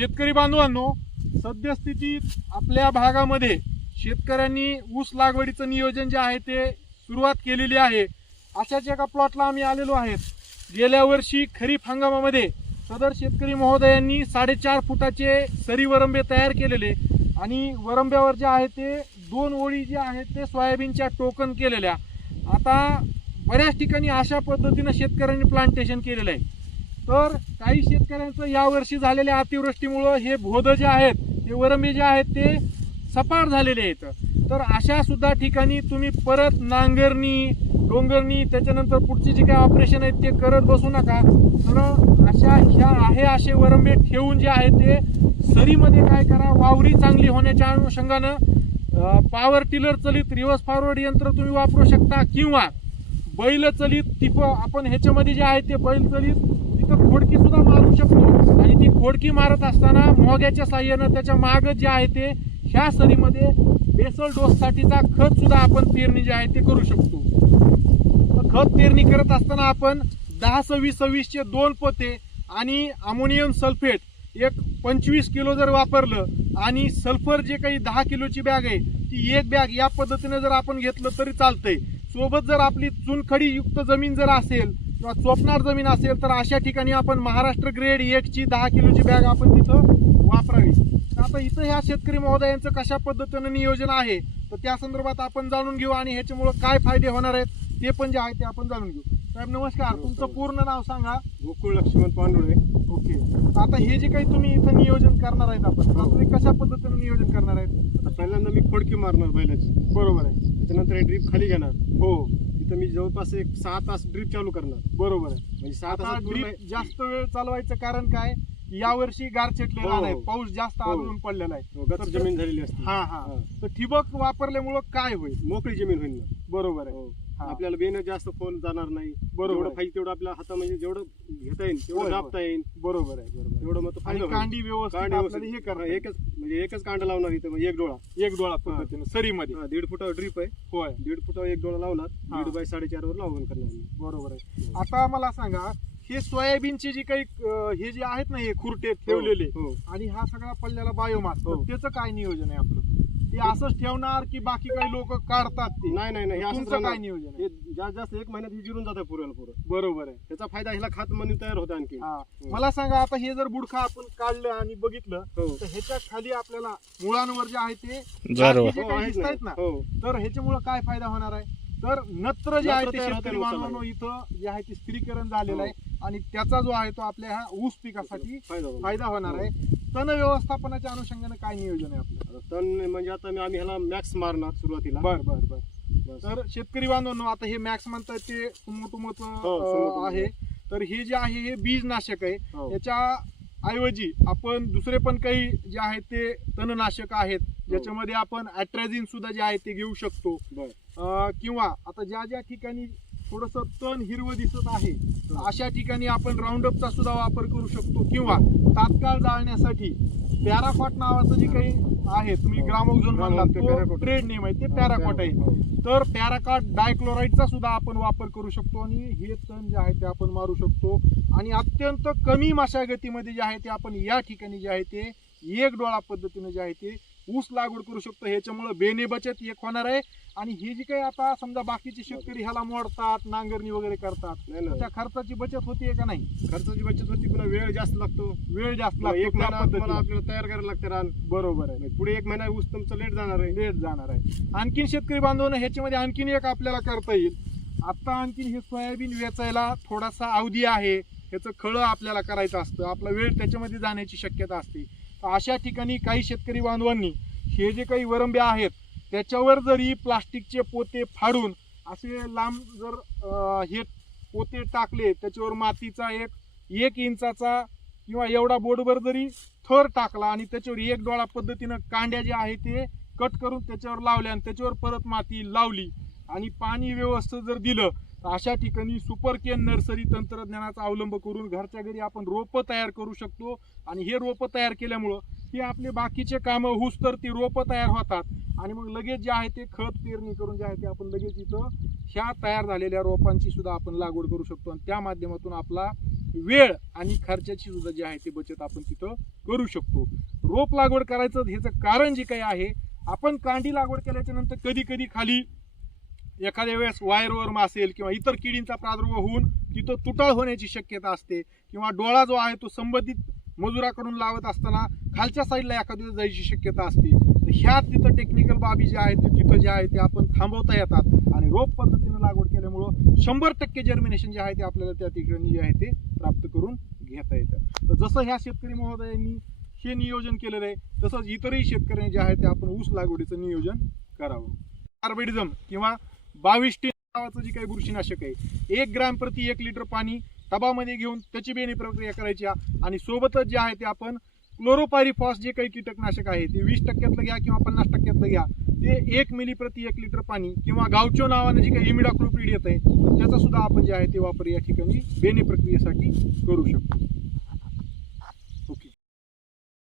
शेतकरी बांधवांनो सद्यस्थितीत आपल्या भागामध्ये शेतकऱ्यांनी ऊस लागवडीचं नियोजन जे आहे ते सुरुवात केलेली आहे. अशाच एका प्लॉटला आम्ही आलेलो आहेत. गेल्या वर्षी खरीप हंगामामध्ये सदर शेतकरी महोदयांनी साडेचार फुटाचे सरी वरंबे तयार केलेले आणि वरंब्यावर जे आहे ते दोन ओळी जे आहेत ते सोयाबीनच्या टोकन केलेल्या. आता बऱ्याच ठिकाणी अशा पद्धतीनं शेतकऱ्यांनी प्लांटेशन केलेलं आहे. तर काही शेतकऱ्यांचं यावर्षी झालेल्या अतिवृष्टीमुळं हे भोद जे आहेत हे वरंबे जे आहेत ते सपाट झालेले आहेत. तर अशा सुद्धा ठिकाणी तुम्ही परत नांगरणी डोंगरणी त्याच्यानंतर पुढचे जे काही ऑपरेशन आहेत ते करत बसू नका. तर अशा ह्या आहे असे वरंबे ठेवून जे आहे ते सरीमध्ये काय करा वावरी चांगली होण्याच्या अनुषंगानं पॉवर टिलर चलित रिव्हर्स फॉरवर्ड यंत्र तुम्ही वापरू शकता किंवा बैल चलित टिप आपण ह्याच्यामध्ये जे आहे ते बैल चलित तिथं खोडकी सुद्धा मारू शकतो. आणि ती खोडकी मारत असताना मोग्याच्या साह्यानं त्याच्या माग जे आहे ते ह्या सरीमध्ये बेसल डोससाठीचा खत सुद्धा आपण पेरणी जे आहे ते करू शकतो. तर खत पेरणी करत असताना आपण दहा सव्वीस सव्वीसचे दोन पोते आणि अमोनियम सल्फेट एक पंचवीस किलो जर वापरलं आणि सल्फर जे काही दहा किलोची बॅग आहे ती एक बॅग या पद्धतीने जर आपण घेतलं तरी चालतंय. सोबत जर आपली चुनखडी युक्त जमीन जर असेल किंवा चोपणार जमीन असेल तर अशा ठिकाणी आपण महाराष्ट्र ग्रेड एकची दहा किलोची बॅग आपण तिथं वापरावी. तर आता इथं ह्या शेतकरी महोदयांचं कशा पद्धतीनं नियोजन आहे तर त्या संदर्भात आपण जाणून घेऊ आणि ह्याच्यामुळं काय फायदे होणार आहेत ते पण जे आहे ते आपण जाणून घेऊ. साहेब नमस्कार. तुमचं पूर्ण नाव सांगा. गोकुळ लक्ष्मण पांडुळे ओके. आता हे जे काही तुम्ही इथं नियोजन करणार आहेत आपण तुम्ही कशा पद्धतीनं नियोजन करणार आहेत? आता पहिल्यांदा मी खोडकी मारणार बैलाची. बरोबर आहे. त्याच्यानंतर हे ड्रीप खाली घेणार. हो. तिथं मी जवळपास एक सहा तास ड्रीप चालू करणार. बरोबर आहे. म्हणजे सहा आता ड्रीप जास्त वेळ चालवायचं कारण काय? यावर्षी गारछेटले हो. राहणार. आहे पाऊस जास्त हो. पडलेला आहे. हो, जमीन झालेली असते. हा हा. हा. तर ठिबक वापरल्यामुळं काय होईल? मोकळी जमीन होईल ना. बरोबर आहे. हो. हा. आपल्याला बेन जास्त खोल जाणार नाही बरोबर. पाहिजे तेवढं आपल्या हातामध्ये जेवढं घेता येईल तेवढं. दाबता येईल बरोबर आहे बरोबर. तेवढं मग फायदा होईल. कांडी व्यवस्थित कांडी आपल्याला व्यवस्थित. हे हा, करा एकच म्हणजे एकच कांड लावणार इथं म्हणजे एक डोळा एक डोळा पद्धतीने सरीमध्ये हा, दीड फुटावर ड्रीप आहे होय दीड फुटावर एक डोळा हा. दीड बाय साडेचार वर लावून करणार. बरोबर आहे आता मला सांगा हे सोयाबीनचे जे काही अं, हे जे आहेत ना हे खुरटे ठेवलेले हो आणि हा सगळा पडलेला बायोमास हो. त्याचं काय नियोजन आहे आपलं ते असंच ठेवणार की बाकी काही लोक काढतात ते? नाही नाही नाही हे असंच तुमचं काय राहणार. नियोजन आहे? हे जास्त जास्त एक महिन्यात हे जिरून जातं पुरेला पुरं. बरोबर आहे. त्याचा फायदा ह्याला खात म्हणून तयार होता आणखी. हा. मला सांगा आता हे जर बुडखा आपण काढलं आणि बघितलं हो. तर ह्याच्या खाली आपल्याला मुळांवर जे आहे ते बरोबर. बाकी जे हो, काही आहेच दिसतायत ना हो. तर ह्याच्यामुळे काय फायदा होणार आहे? तर नत्र जे आहे ते शेतकरी बांधवांनो इथं जे आहे ते स्त्रीकरण झालेलं हो. आहे आणि त्याचा जो आहे तो आपल्या ह्या ऊस पिकासाठी फायदा होणार. आहे. तण व्यवस्थापनाच्या अनुषंगाने काय नियोजन आहे आपलं? तण म्हणजे आता मी आम्ही ह्याला मॅक्स मारणार सुरुवातीला. बर बर बर. बस. तर शेतकरी बांधवांनो आता हे मॅक्स म्हणतात ते हो, सुमोटुमोच सुमोटुमो. आहे. तर हे जे आहे हे बीजनाशक आहे. हो. याच्या ऐवजी आपण दुसरे पण काही जे आहेत ते तणनाशक आहेत. हो. ज्याच्यामध्ये आपण अट्रॅझिन सुद्धा जे आहे ते घेऊ शकतो अं, किंवा आता ज्या ज्या ठिकाणी थोडस तण हिरवं दिसत आहे. अशा ठिकाणी आपण राऊंडअपचा सुद्धा वापर करू शकतो किंवा तात्काळ जाळण्यासाठी पॅराकॉट नावाचं जे काही आहे तुम्ही हो. ग्रामोझोन म्हणला ते. ट्रेड नेम आहे ते पॅराकॉट आहे हो. तर पॅराकॉट डायक्लोराईडचा सुद्धा आपण वापर करू शकतो आणि हे तण जे आहे ते आपण मारू शकतो आणि अत्यंत कमी मशागतीमध्ये जे आहे ते आपण या ठिकाणी जे आहे ते एक डोळा पद्धतीने जे आहे ते ऊस लागवड करू शकतो. ह्याच्यामुळे बेने बचत एक होणार आहे. आणि हे जे काही आता समजा बाकीचे शेतकरी ह्याला मोडतात नांगरणी वगैरे करतात त्या खर्चाची बचत होतीये का नाही? खर्चाची बचत होती पुन्हा वेळ जास्त लागतो. वेळ जास्त लागतो. एक महिना. आपल्याला तयार करायला लागतं रान. बरोबर आहे. पुढे एक महिना ऊस तुमचं लेट जाणार आहे. लेट जाणार आहे. आणखीन शेतकरी बांधवांना ह्याच्यामध्ये आणखीन एक आपल्याला करता येईल. आता आणखीन हे सोयाबीन वेचायला थोडासा अवधी आहे. ह्याचं खळं आपल्याला करायचं असतं. आपला वेळ त्याच्यामध्ये जाण्याची शक्यता असते. अशा ठिकाणी काही शेतकरी बांधवांनी हे जे काही वरंबे आहेत त्याच्यावर जरी प्लास्टिकचे पोते फाडून असे लांब जर हे पोते टाकले त्याच्यावर मातीचा एक एक इंचाचा किंवा एवढा बोर्डवर जरी थर टाकला आणि त्याच्यावर एक डोळा पद्धतीनं कांड्या जे आहे ते कट करून त्याच्यावर लावल्या आणि त्याच्यावर परत माती लावली आणि पाणी व्यवस्थित जर दिलं अशा ठिकाणी सुपर केन नर्सरी तंत्रज्ञानाचा अवलंब करून घरच्या घरी आपण रोपं तयार करू शकतो. आणि हे रोपं तयार केल्यामुळं हे आपले बाकीचे कामं होऊस तर ती रोपं तयार होतात. आणि मग लगेच जे आहे ते खत पेरणी करून जे आहे ते आपण लगेच इथं ह्या तयार झालेल्या रोपांची सुद्धा आपण लागवड करू शकतो. आणि त्या माध्यमातून आपला वेळ आणि खर्चाची सुद्धा जी आहे ती बचत आपण तिथं करू शकतो. रोप लागवड करायचं ह्याचं कारण जे काही आहे आपण कांडी लागवड केल्याच्यानंतर कधी कधी खाली एखाद्या वेळेस वायरवर्म असेल किंवा इतर किडींचा प्रादुर्भाव होऊन तिथं तुटाळ होण्याची शक्यता असते किंवा डोळा जो आहे तो संबंधित मजुराकडून लावत असताना खालच्या साईडला एखाद्या जायची शक्यता असते. तर ह्या तिथं टेक्निकल बाबी ज्या आहेत ते तिथं ज्या आहे ते आपण थांबवता येतात. आणि रोप पद्धतीनं लागवड केल्यामुळं शंभर टक्के जर्मिनेशन जे आहे ते आपल्याला त्या ठिकाणी जे आहे ते प्राप्त करून घेता येतं. तर जसं ह्या शेतकरी महोदयांनी हे नियोजन केलेलं आहे तसंच इतरही शेतकऱ्यांनी जे आहे ते आपण ऊस लागवडीचं नियोजन करावं. कार्बेडिझम किंवा बावीस टी नावाचं जे काही बुरशीनाशक आहे एक ग्रॅम प्रति एक लिटर पाणी टबामध्ये घेऊन त्याची बेणी प्रक्रिया करायची आहे. आणि सोबतच जे आहे ते आपण क्लोरोपायरीफॉस जे काही कीटकनाशक आहे ते वीस टक्क्यातलं घ्या किंवा पन्नास टक्क्यातलं घ्या ते एक मिली प्रति एक लिटर पाणी किंवा गावच्या नावानं जे काही इमिडाक्लोपिड येत आहे त्याचा सुद्धा आपण जे आहे ते वापर या ठिकाणी बेणी प्रक्रियेसाठी करू शकतो